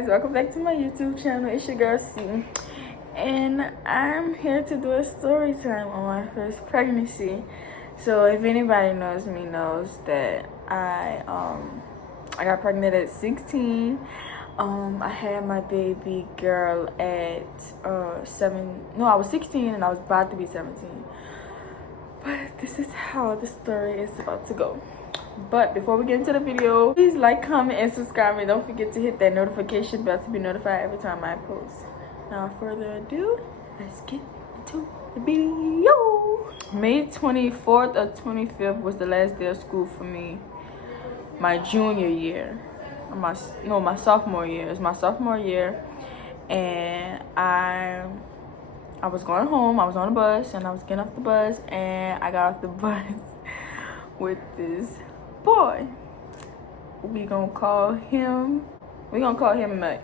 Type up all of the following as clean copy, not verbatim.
guys, welcome back to my YouTube channel. It's your girl C, and I'm here to do a story time on my first pregnancy. So if anybody knows me knows that I got pregnant at 16. I had my baby girl at I was 16 and I was about to be 17. But this is how the story is about to go. But before we get into the video, please like, comment, and subscribe, and don't forget to hit that notification bell to be notified every time I post. Now, without further ado, let's get into the video. May 24th or 25th was the last day of school for me. My junior year, my sophomore year. It was my sophomore year, and I was going home. I was on a bus, and I was getting off the bus, and I got off the bus with this boy. We gonna call him Nut.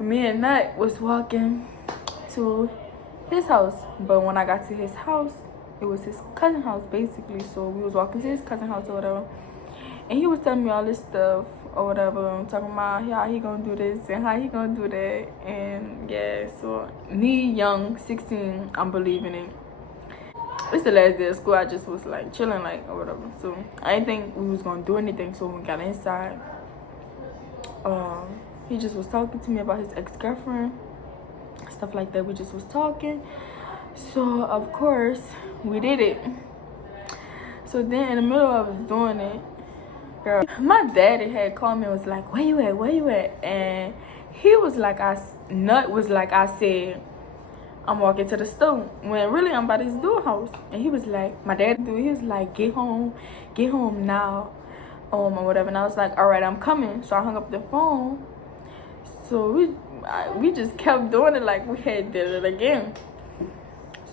Me and Nut was walking to his house, but when I got to his house, it was his cousin house basically. So we was walking to his cousin house or whatever, and he was telling me all this stuff or whatever, talking about how he gonna do this and how he gonna do that. And yeah, so me, young 16, I'm believing it. It's the last day of school. I just was like chilling, like, or whatever. So I didn't think we was gonna do anything. So when we got inside, he just was talking to me about his ex-girlfriend, stuff like that. We just was talking. So of course we did it. So then in the middle of us doing it, girl, my daddy had called me and was like, where you at? And he was like, Nut was like, I said, I'm walking to the store, when really I'm by this door house. And he was like, my dad he was like, get home now, or whatever. And I was like, all right, I'm coming. So I hung up the phone. So we just kept doing it like we had did it again.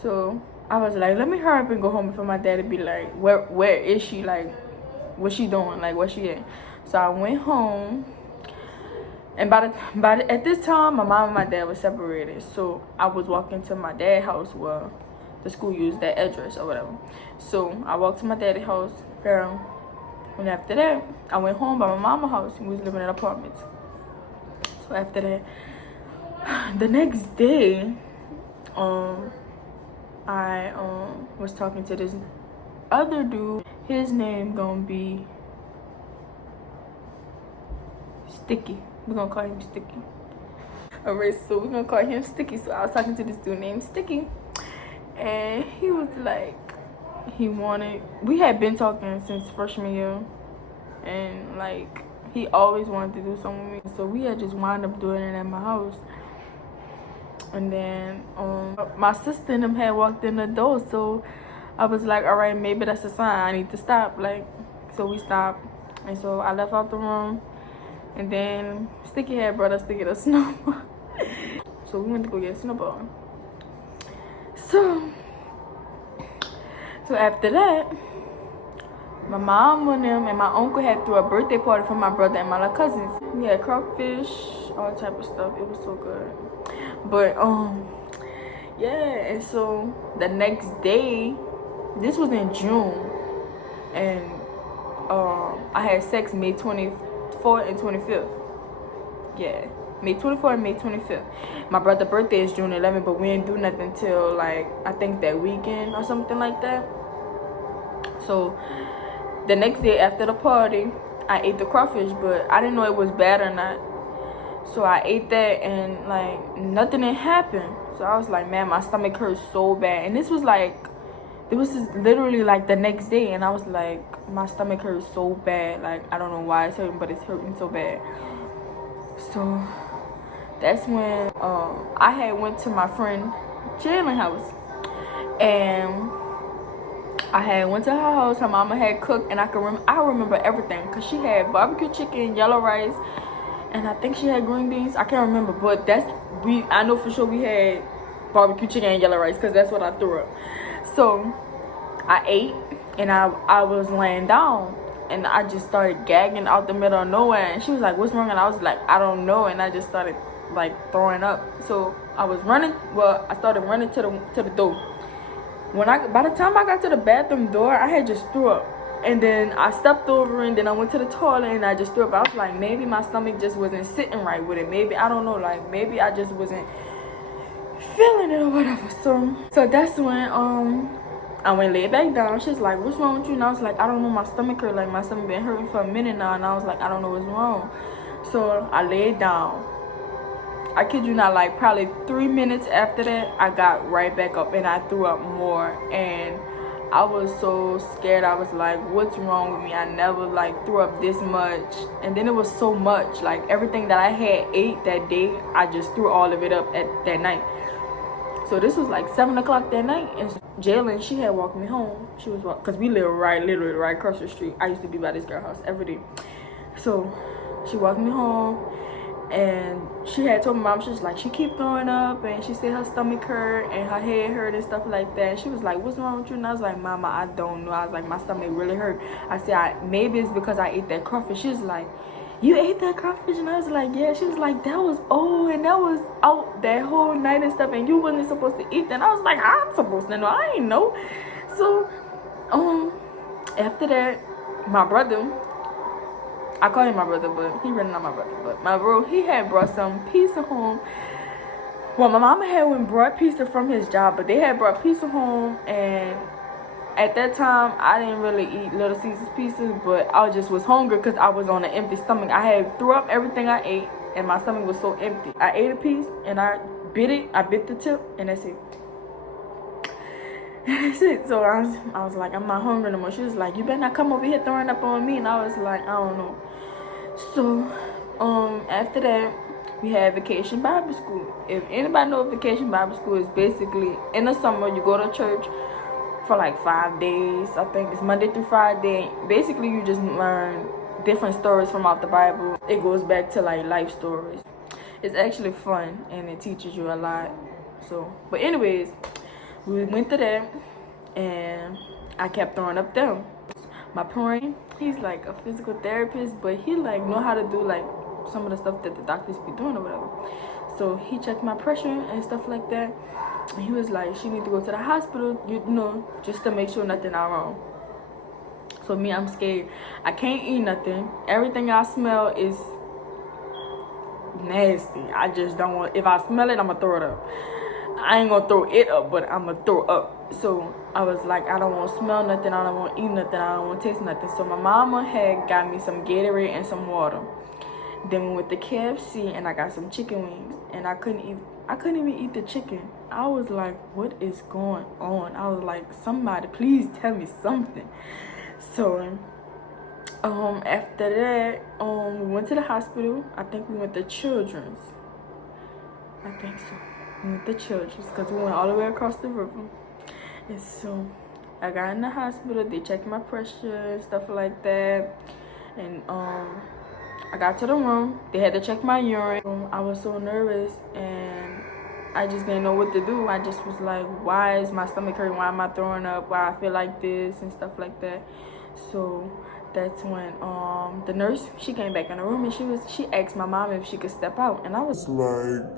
So I was like, let me hurry up and go home before my daddy be like, where is she? Like, what's she doing? Like, where she at? So I went home. And at this time, my mom and my dad were separated. So I was walking to my dad's house. Well, the school used that address or whatever. So I walked to my dad's house, girl. And after that, I went home by my mama's house. We was living in apartments. So after that, the next day, I was talking to this other dude. His name gonna be Sticky. We're gonna call him Sticky. Alright, so we're gonna call him Sticky. So I was talking to this dude named Sticky, and he was like, we had been talking since freshman year, and like he always wanted to do something with me. So we had just wound up doing it at my house. And then my sister and them had walked in the door, so I was like, all right, maybe that's a sign I need to stop. Like, so we stopped, and so I left out the room. And then Sticky had brought us to get a snowball. So we went to go get a snowball. So after that, my mom and them and my uncle had threw a birthday party for my brother and my little cousins. We had crawfish, all type of stuff. It was so good. But yeah, and so the next day, this was in June, and I had sex May 24th and 25th. Yeah, May 24th and May 25th. My brother's birthday is June 11th, but we didn't do nothing till like I think that weekend or something like that. So the next day after the party, I ate the crawfish, but I didn't know it was bad or not. So I ate that, and like nothing had happened. So I was like, man, my stomach hurts so bad. And this was literally like the next day, and I was like, my stomach hurts so bad. Like, I don't know why it's hurting, but it's hurting so bad. So that's when I had went to my friend Jalen house, and I had went to her house. Her mama had cooked, and I remember everything, because she had barbecue chicken, yellow rice, and I think she had green beans. I can't remember, but I know for sure we had barbecue chicken and yellow rice, because that's what I threw up. So I ate, and I was laying down, and I just started gagging out the middle of nowhere. And she was like, what's wrong? And I was like, I don't know. And I just started like throwing up. So I started running to the door. By the time I got to the bathroom door, I had just threw up. And then I stepped over, and then I went to the toilet, and I just threw up. I was like, maybe my stomach just wasn't sitting right with it. Maybe, I don't know, like maybe I just wasn't feeling it or whatever. So that's when I went laid back down. She's like, what's wrong with you? And I was like, I don't know, my stomach hurt. Like my stomach been hurting for a minute now. And I was like, I don't know what's wrong. So I laid down. I kid you not, like probably 3 minutes after that, I got right back up and I threw up more. And I was so scared. I was like, what's wrong with me? I never like threw up this much. And then it was so much, like everything that I had ate that day, I just threw all of it up at that night. So this was like 7 o'clock that night, and Jalen, she had walked me home. She was because we live literally right across the street. I used to be by this girl house every day. So she walked me home, and she had told my mom, she was like, she keep throwing up, and she said her stomach hurt and her head hurt and stuff like that. And she was like, what's wrong with you? And I was like, Mama, I don't know. I was like, my stomach really hurt. I said, maybe it's because I ate that crawfish. She was like, you ate that crawfish? And I was like, yeah. She was like, that was and that was out that whole night and stuff, and you wasn't supposed to eat that. And I was like, I'm supposed to know. I ain't know. So after that, my brother, I call him my brother, but he really not my brother. But my bro, he had brought some pizza home. Well, my mama had brought pizza from his job, but they had brought pizza home, and at that time, I didn't really eat Little Caesars pizza, but I just was hungry because I was on an empty stomach. I had threw up everything I ate, and my stomach was so empty. I ate a piece, and I bit it. I bit the tip, and that's it. That's it. So I was like, I'm not hungry no more. She was like, you better not come over here throwing up on me. And I was like, I don't know. So after that, we had Vacation Bible School. If anybody know Vacation Bible School is basically in the summer, you go to church for like 5 days. I think it's Monday through Friday. Basically, you just learn different stories from out the Bible. It goes back to like life stories. It's actually fun, and it teaches you a lot. So, but anyways, we went to that, and I kept throwing up them. My parent, he's like a physical therapist, but he like know how to do like some of the stuff that the doctors be doing or whatever. So he checked my pressure and stuff like that. And he was like, she need to go to the hospital, you know, just to make sure nothing not wrong. So me, I'm scared. I can't eat nothing. Everything I smell is nasty. I just don't want, if I smell it, I'm gonna throw it up. I ain't gonna throw it up, but I'm gonna throw up. So I was like, I don't want to smell nothing. I don't want to eat nothing. I don't want to taste nothing. So my mama had got me some Gatorade and some water. Then we went to KFC, and I got some chicken wings, and I couldn't even eat the chicken. I was like, what is going on? I was like, somebody please tell me something. So after that, we went to the hospital. I think we went to Children's. I think so. We went to Children's because we went all the way across the river. And so I got in the hospital. They checked my pressure and stuff like that. And I got to the room. They had to check my urine. I was so nervous, and I just didn't know what to do. I just was like, why is my stomach hurting? Why am I throwing up? Why I feel like this and stuff like that. So that's when the nurse, she came back in the room, and she asked my mom if she could step out. And I was like,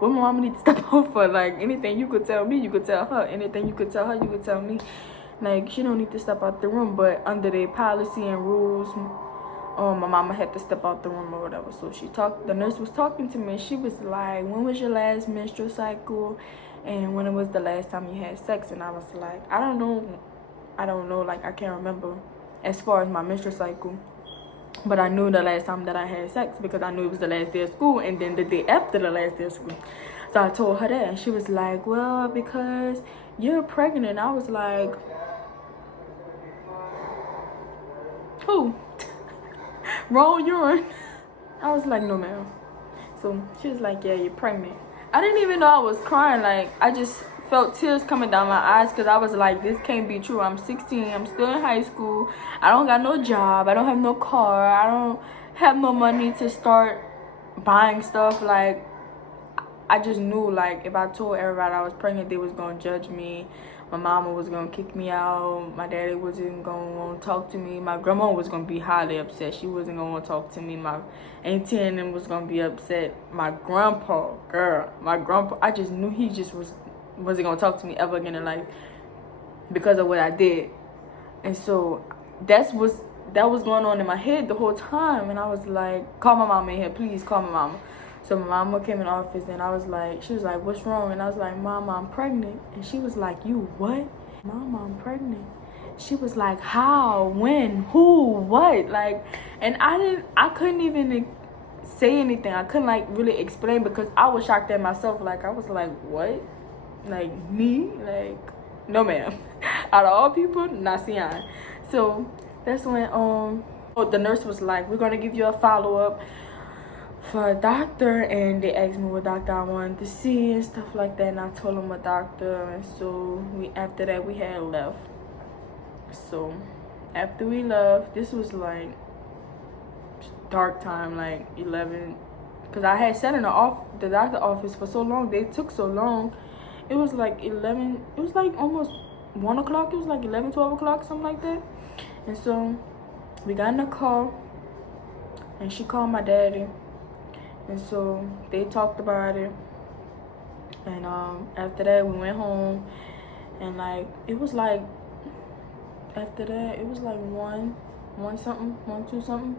what my mama need to step out for? Like, anything you could tell me, you could tell her. Anything you could tell her, you could tell me. Like, she don't need to step out the room, but under their policy and rules, my mama had to step out the room or whatever. So the nurse was talking to me, and she was like, when was your last menstrual cycle? And when was the last time you had sex? And I was like, I don't know, like, I can't remember as far as my menstrual cycle. But I knew the last time that I had sex because I knew it was the last day of school, and then the day after the last day of school. So I told her that, and she was like, well, because you're pregnant. I was like, who? Wrong urine. I was like, no, ma'am. So she was like, yeah, you're pregnant. I didn't even know I was crying. Like, I just felt tears coming down my eyes because I was like, this can't be true. I'm 16. I'm still in high school. I don't got no job. I don't have no car. I don't have no money to start buying stuff. Like, I just knew, like, if I told everybody I was pregnant, they was going to judge me. My mama was going to kick me out. My daddy wasn't going to want to talk to me. My grandma was going to be highly upset. She wasn't going to want to talk to me. My auntie and them was going to be upset. My grandpa, I just knew he just wasn't going to talk to me ever again in life. because of what I did. And so that was going on in my head the whole time. And I was like, call my mama in here, please call my mama. So my mama came in the office, and I was like, she was like, what's wrong? And I was like, Mama, I'm pregnant. And she was like, you what? Mama, I'm pregnant. She was like, how, when, who, what? Like, and I couldn't even say anything. I couldn't like really explain, because I was shocked at myself. Like, I was like, what? Like, me? Like, no ma'am. Out of all people, not Sian. So that's when the nurse was like, we're gonna give you a follow-up for a doctor, and they asked me what doctor I wanted to see and stuff like that, and I told them a doctor. And so after that we had left. So after we left, this was like dark time, like 11, because I had sat in the doctor office for so long. They took so long. It was like 11, it was like almost 1 o'clock. It was like 11, 12 o'clock, something like that. And so we got in the car, and she called my daddy, and so they talked about it. And after that we went home, and like it was like, after that it was like 1 something, 2 something.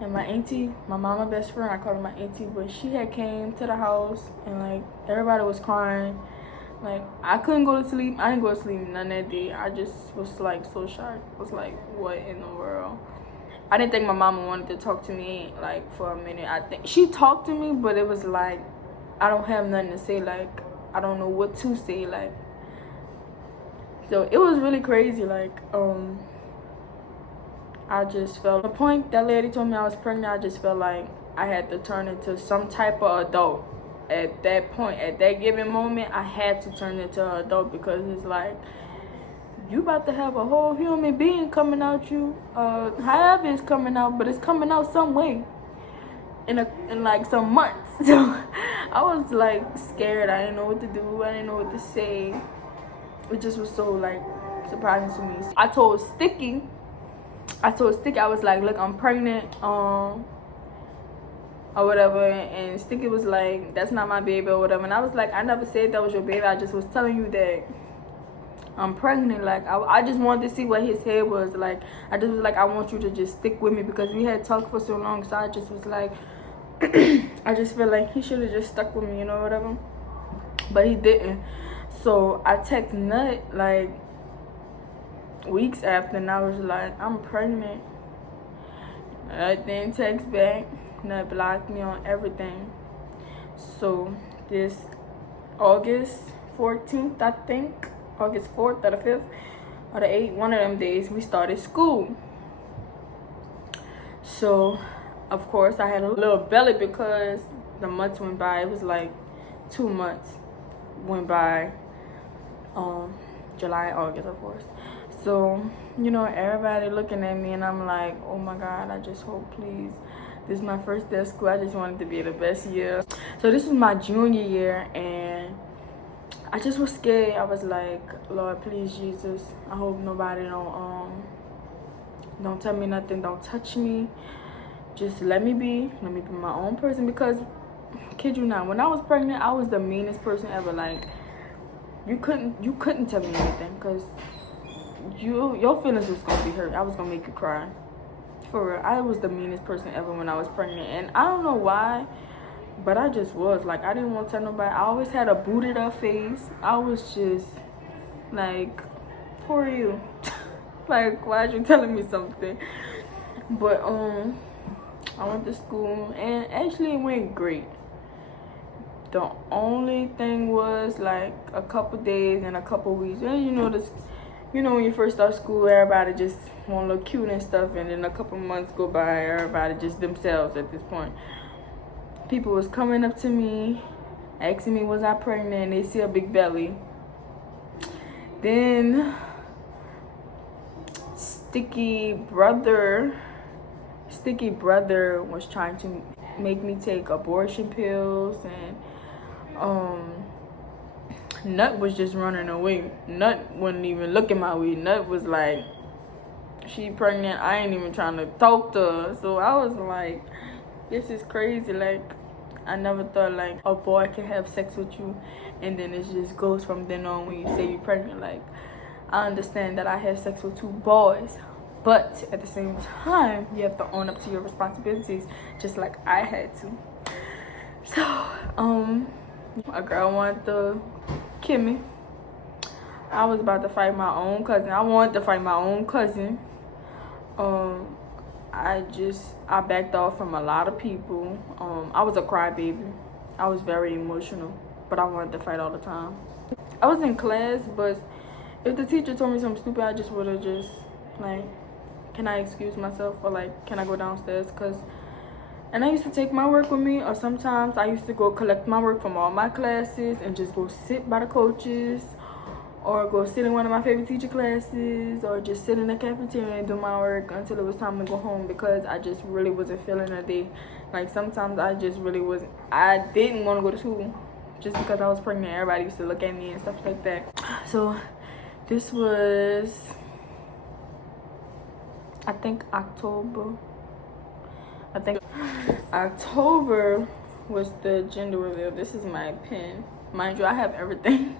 And my auntie, my mama best friend, I called her my auntie, but she had came to the house, and like everybody was crying. Like, I couldn't go to sleep. I didn't go to sleep none that day. I just was like so shocked. I was like, what in the world? I didn't think my mama wanted to talk to me like for a minute. I think she talked to me, but it was like, I don't have nothing to say. Like, I don't know what to say. Like, so it was really crazy. Like, I just felt, the point that lady told me I was pregnant, I just felt like I had to turn into some type of adult. At that point, at that given moment, I had to turn into an adult, because it's like, you about to have a whole human being coming out you, however it's coming out, but it's coming out some way in like some months. So I was like scared. I didn't know what to do. I didn't know what to say. It just was so like surprising to me. I told Sticky, I was like, look, I'm pregnant, or whatever. And Sticky was like, that's not my baby or whatever. And I was like, I never said that was your baby. I just was telling you that I'm pregnant. Like, I just wanted to see what his head was like. I just was like, I want you to just stick with me, because we had talked for so long. So I just was like, I just feel like he should have just stuck with me, you know, whatever. But he didn't. So I texted Nut like weeks after, and I was like, I'm pregnant. I didn't text back. Nut blocked me on everything. So this August 14th, I think, August 4th or the 5th or the 8th, one of them days, we started school. So of course I had a little belly, because the months went by. It was like 2 months went by, July, August, of course. So, you know, everybody looking at me, and I'm like, oh my God, I just hope, please, this is my first day of school. I just wanted to be the best year. So this was my junior year, and I just was scared. I was like, Lord, please, Jesus, I hope nobody don't tell me nothing, don't touch me. Just let me be my own person. Because, kid you not, when I was pregnant, I was the meanest person ever. Like, you couldn't tell me anything, because your feelings was gonna be hurt. I was gonna make you cry. For real, I was the meanest person ever when I was pregnant, and I don't know why, but I just was. Like, I didn't want to tell nobody. I always had a booted up face. I was just like, poor you. Like, why are you telling me something? But I went to school, and actually it went great. The only thing was like a couple days and a couple weeks, and you know, when you first start school, everybody just want to look cute and stuff, and then a couple months go by, everybody just themselves at this point. People was coming up to me, asking me was I pregnant, and they see a big belly. Then Sticky brother was trying to make me take abortion pills, and Nut was just running away. Nut wouldn't even look at my way. Nut was like, she pregnant, I ain't even trying to talk to her. So I was like, this is crazy. Like, I never thought like a boy can have sex with you, and then it just goes from then on when you say you're pregnant. Like, I understand that I had sex with 2 boys, but at the same time, you have to own up to your responsibilities, just like I had to. So, a girl wanted to kill me. I was about to fight my own cousin. I wanted to fight my own cousin. I backed off from a lot of people. I was a crybaby. I was very emotional, but I wanted to fight all the time. I was in class, but if the teacher told me something stupid, I just would have just, like, can I excuse myself, or like, can I go downstairs? And I used to take my work with me, or sometimes I used to go collect my work from all my classes and just go sit by the coaches, or go sit in one of my favorite teacher classes, or just sit in the cafeteria and do my work until it was time to go home, because I just really wasn't feeling the day. Like, sometimes I just really wasn't. I didn't want to go to school just because I was pregnant. Everybody used to look at me and stuff like that. So this was, I think October was the gender reveal. This is my pen. Mind you, I have everything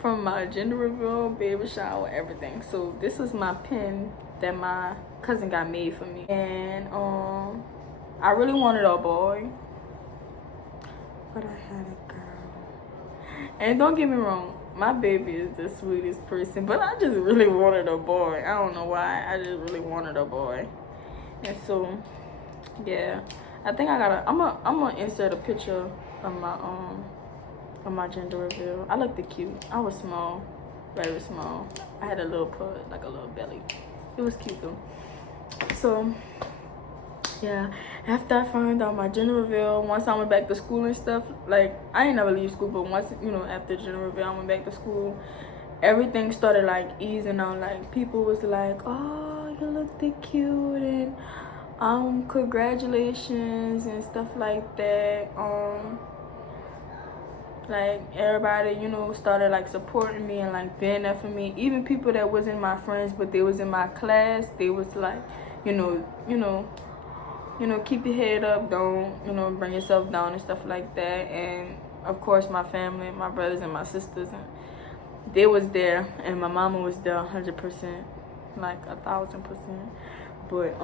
from my gender reveal, baby shower, everything. So this was my pen that my cousin got made for me. And I really wanted a boy, but I had a girl. And don't get me wrong, my baby is the sweetest person, but I just really wanted a boy. I don't know why. I just really wanted a boy. And so, yeah, I think I'm gonna insert a picture of my gender reveal. I looked cute. I was small, very small. I had a little pud, like a little belly. It was cute though. So yeah, after I found out my gender reveal, once I went back to school and stuff, like, I ain't never leave school, but once, you know, after gender reveal, I went back to school, everything started like easing out. Like, people was like, oh, you look cute, and congratulations and stuff like that. Like, everybody, you know, started like supporting me and like being there for me. Even people that wasn't my friends, but they was in my class, they was like, you know, keep your head up, don't, you know, bring yourself down and stuff like that. And of course, my family, my brothers and my sisters, and they was there, and my mama was there 100%, like 1,000%. But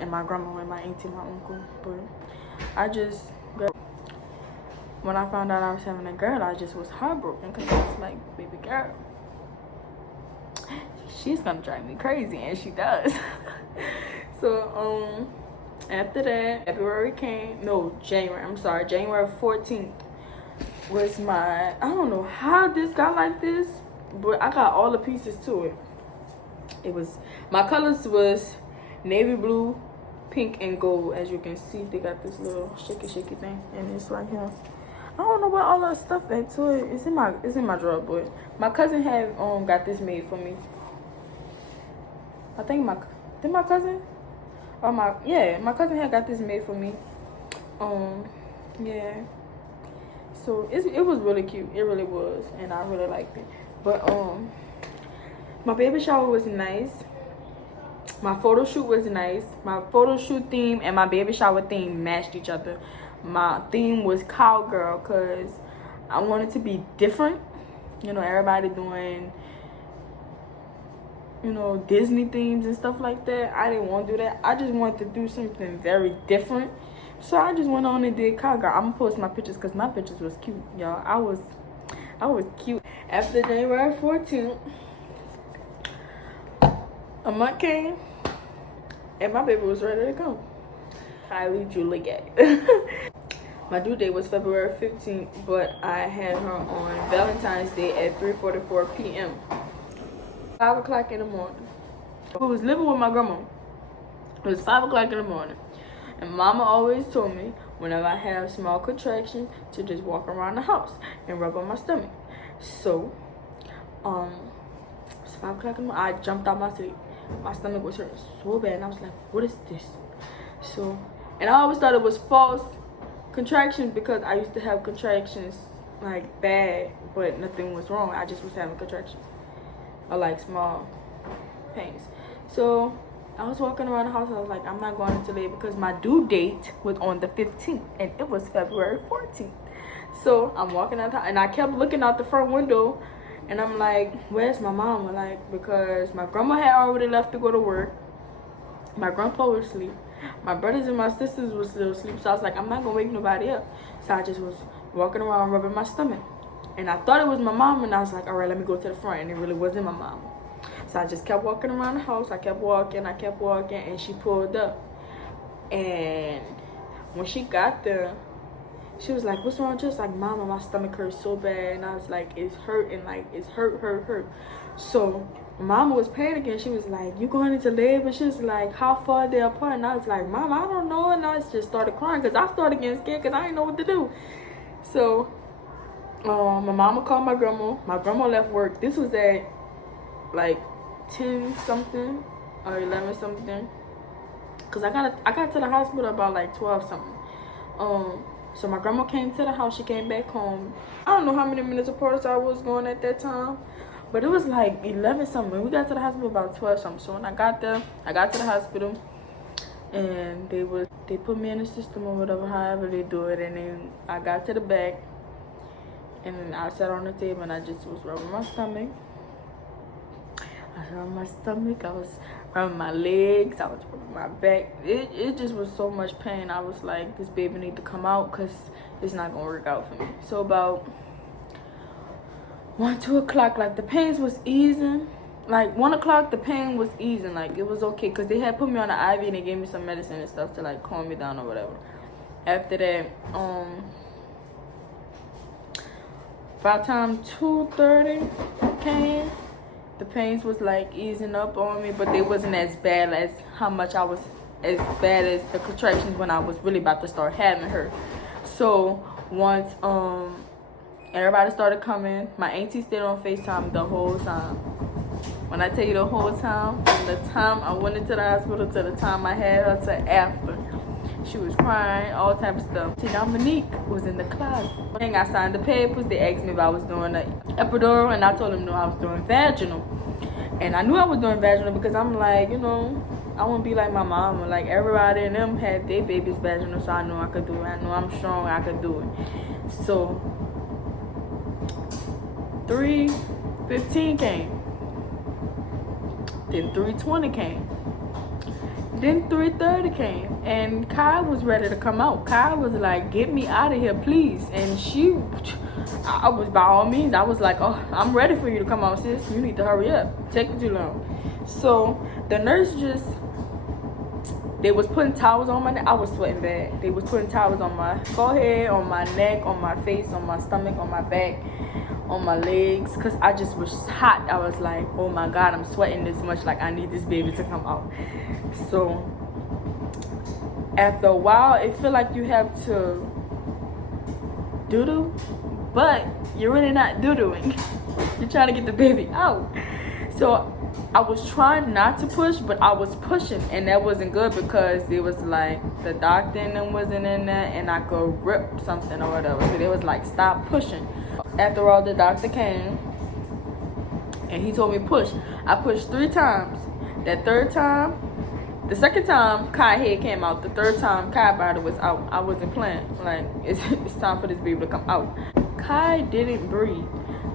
and my grandma and my auntie, my uncle. But when I found out I was having a girl, I just was heartbroken, because I was like, baby girl, she's gonna drive me crazy, and she does. So after that, January 14th was my, I don't know how this got like this, but I got all the pieces to it. It was, my colors was navy blue, pink, and gold. As you can see, they got this little shaky thing, and it's right here. I don't know what all that stuff into it. It's in my drawer, but my cousin had got this made for me. I think my cousin my cousin had got this made for me. Yeah. So it was really cute. It really was, and I really liked it. But my baby shower was nice. My photo shoot was nice. My photo shoot theme and my baby shower theme matched each other. My theme was cowgirl, because I wanted to be different. You know, everybody doing, you know, Disney themes and stuff like that. I didn't want to do that. I just wanted to do something very different. So I just went on and did cowgirl. I'm gonna post my pictures, because my pictures was cute, y'all. I was cute. After January 14th, a month came, and my baby was ready to come. Kylie Juliet. My due date was February 15th, but I had her on Valentine's Day at 3:44 p.m. 5 o'clock in the morning. I was living with my grandma. It was 5 o'clock in the morning. And mama always told me, whenever I have small contractions, to just walk around the house and rub on my stomach. So, it's 5 o'clock in the morning. I jumped out my sleep. My stomach was hurting so bad, and I was like, what is this? So, and I always thought it was false contractions, because I used to have contractions like bad, but nothing was wrong. I just was having contractions, or like small pains. So I was walking around the house. I was like, I'm not going into labor, because my due date was on the 15th, and it was February 14th. So I'm walking out, and I kept looking out the front window, And I'm like, where's my mama? Like, because my grandma had already left to go to work. My grandpa was asleep. My brothers and my sisters was still asleep. So I was like, I'm not gonna wake nobody up. So I just was walking around rubbing my stomach. And I thought it was my mom, and I was like, all right, let me go to the front. And it really wasn't my mom. So I just kept walking around the house. I kept walking, and she pulled up. And when she got there, she was like, what's wrong? Just like, mama, my stomach hurts so bad. And I was like, it's hurting, like, it's hurt. So mama was panicking. She was like, you going into labor? She was like, how far they apart? And I was like, mama, I don't know. And I just started crying because I started getting scared because I didn't know what to do. So my mama called my grandma. My grandma left work. This was at like 10 something or 11 something. Cause I got to the hospital about like 12 something. So my grandma came to the house. She came back home. I don't know how many minutes apart I was going at that time, but it was like 11 something. We got to the hospital about 12 something. So when I got there, I got to the hospital, and they put me in the system or whatever, however they do it. And then I got to the back, and then I sat on the table and I just was rubbing my stomach. I was rubbing my stomach. I was rubbing my legs. I was rubbing my back. It just was so much pain. I was like, this baby need to come out because it's not going to work out for me. So about 1, 2 o'clock, like the pains was easing. Like 1 o'clock, the pain was easing. Like it was okay because they had put me on the IV and they gave me some medicine and stuff to like calm me down or whatever. After that, by the time 2:30 came, the pains was like easing up on me, but they wasn't as bad as as bad as the contractions when I was really about to start having her. So once everybody started coming, my auntie stayed on FaceTime the whole time. When I tell you the whole time, from the time I went into the hospital to the time I had her to after, she was crying, all type of stuff. Dominique was in the closet. I signed the papers. They asked me if I was doing an epidural, and I told them no, I was doing vaginal. And I knew I was doing vaginal because I'm like, you know, I want to be like my mom. Like everybody in them had their babies vaginal, so I knew I could do it. I know I'm strong, I could do it. So 3:15 came. Then 3:20 came. Then 3:30 came, and Kai was ready to come out. Kai was like, get me out of here, please. And I was, by all means, I was like, oh, I'm ready for you to come out, sis. You need to hurry up. Taking too long. So the nurse they was putting towels on my neck. I was sweating bad. They was putting towels on my forehead, on my neck, on my face, on my stomach, on my back, on my legs, because I just was hot. I was like, oh my God, I'm sweating this much. Like, I need this baby to come out. So after a while, it feel like you have to doo-doo, but you're really not doo-dooing. You're trying to get the baby out. So I was trying not to push, but I was pushing, and that wasn't good because it was like the doctor and them wasn't in there, and I could rip something or whatever. So they was like, stop pushing. After all, the doctor came and he told me push. I pushed 3 times. That third time, the second time Kai head came out. The third time Kai body was out. I wasn't playing. Like, it's time for this baby to come out. Kai didn't breathe.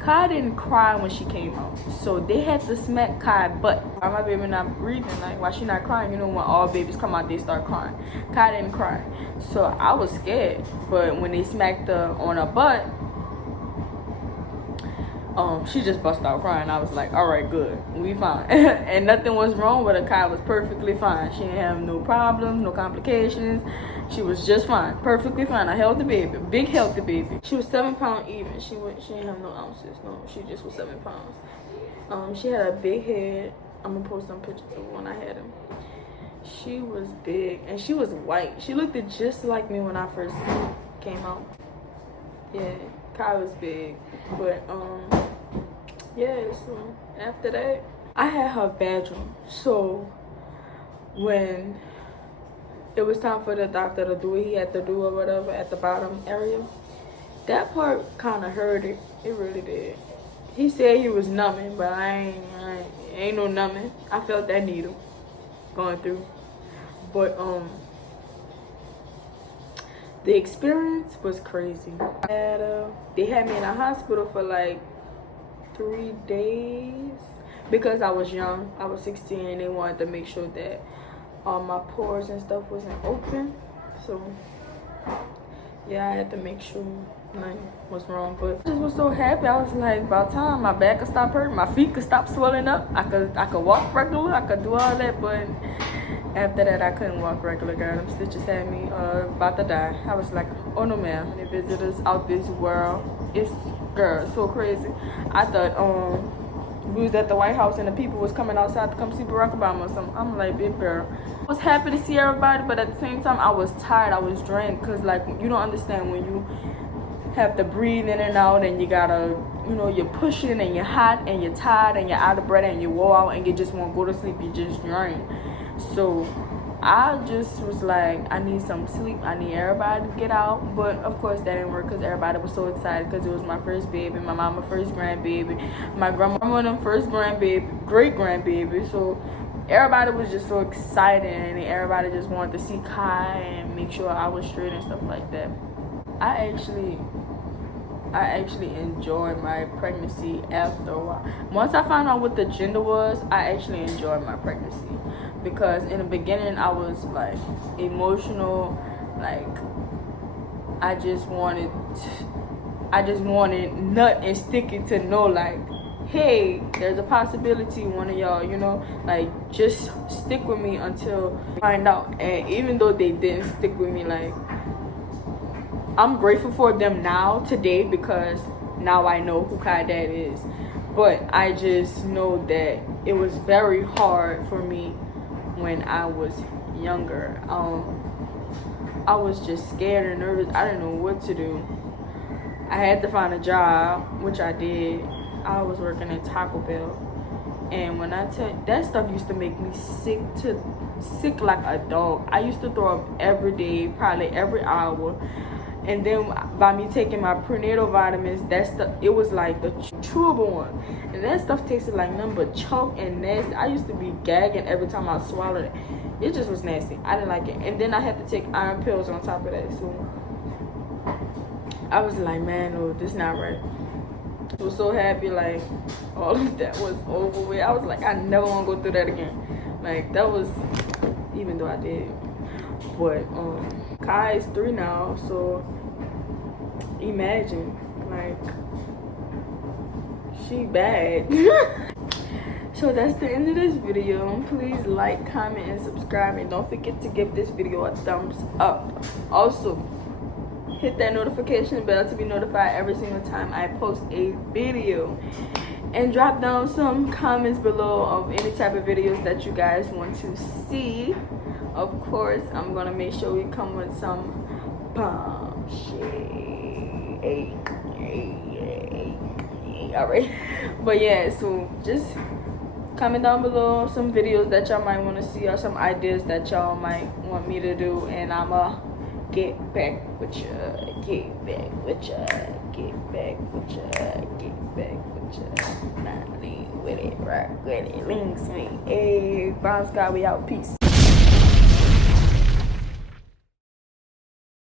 Kai didn't cry when she came out. So they had to smack Kai butt. Why my baby not breathing? Like, why she not crying? You know, when all babies come out, they start crying. Kai didn't cry. So I was scared. But when they smacked her on her butt, she just busted out crying. I was like, all right, good, we fine. And nothing was wrong with her. Kai was perfectly fine. She didn't have no problems, no complications. She was just fine, perfectly fine. I held the baby, big healthy baby. She was 7 pounds even. She didn't have no ounces. No, she just was 7 pounds. She had a big head. I'm gonna post some pictures of when I had him. She was big and she was white. She looked just like me when I first came out. Yeah, Kai was big, but yeah. So after that, I had her vaginal. So when it was time for the doctor to do what he had to do or whatever at the bottom area, that part kind of hurt it. It really did. He said he was numbing, but I ain't no numbing. I felt that needle going through. But the experience was crazy. They had me in a hospital for like 3 days because I was young. I was 16 and they wanted to make sure that all my pores and stuff wasn't open. So yeah, I had to make sure nothing was wrong. But I just was so happy. I was like, about time my back could stop hurting, my feet could stop swelling up. I could walk regular, I could do all that, but after that I couldn't walk regular, girl. Them stitches had me about to die. I was like, oh no ma'am. The visitors out this world. It's girl, so crazy. I thought we was at the White House and the people was coming outside to come see Barack Obama or something. I'm like, big girl. I was happy to see everybody, but at the same time I was tired, I was drained, because like you don't understand when you have to breathe in and out and you gotta, you know, you're pushing and you're hot and you're tired and you're out of breath and you wore out and you just won't go to sleep, you just drained. So I just was like, I need some sleep, I need everybody to get out. But of course that didn't work because everybody was so excited because it was my first baby, my mama first grandbaby, my grandma them first grandbaby, great grandbaby. So everybody was just so excited and everybody just wanted to see Kai and make sure I was straight and stuff like that. I actually enjoyed my pregnancy after a while. Once I found out what the gender was, I actually enjoyed my pregnancy, because in the beginning I was like emotional, like I just wanted nut and sticky to know, like, hey, there's a possibility one of y'all, you know, like just stick with me until I find out. And even though they didn't stick with me, like, I'm grateful for them now today, because now I know who Kai Dad is. But I just know that it was very hard for me when I was younger. I was just scared and nervous. I didn't know what to do. I had to find a job, which I did. I was working at Taco Bell, and when I tell you, that stuff used to make me sick like a dog. I used to throw up every day, probably every hour. And then by me taking my prenatal vitamins, it was like the chewable one, and that stuff tasted like nothing but chalk and nasty. I used to be gagging every time I swallowed it. It just was nasty. I didn't like it. And then I had to take iron pills on top of that. So I was like, man, no, this not right. I was so happy, like all of that was over with. I was like, I never want to go through that again. Like that was, even though I did. But Kai is 3 now, so imagine, like, she bad. So that's the end of this video. Please like, comment, and subscribe, and don't forget to give this video a thumbs up. Also, hit that notification bell to be notified every single time I post a video, and drop down some comments below of any type of videos that you guys want to see. Of course, I'm gonna make sure we come with some bomb shit. Alright, but yeah, so just comment down below some videos that y'all might want to see, or some ideas that y'all might want me to do, and I'ma get back with ya, get back with ya, get back with ya, get back with ya. Nah, lean with it, rock with it, links me. Hey, Bomb Sky, we out, peace.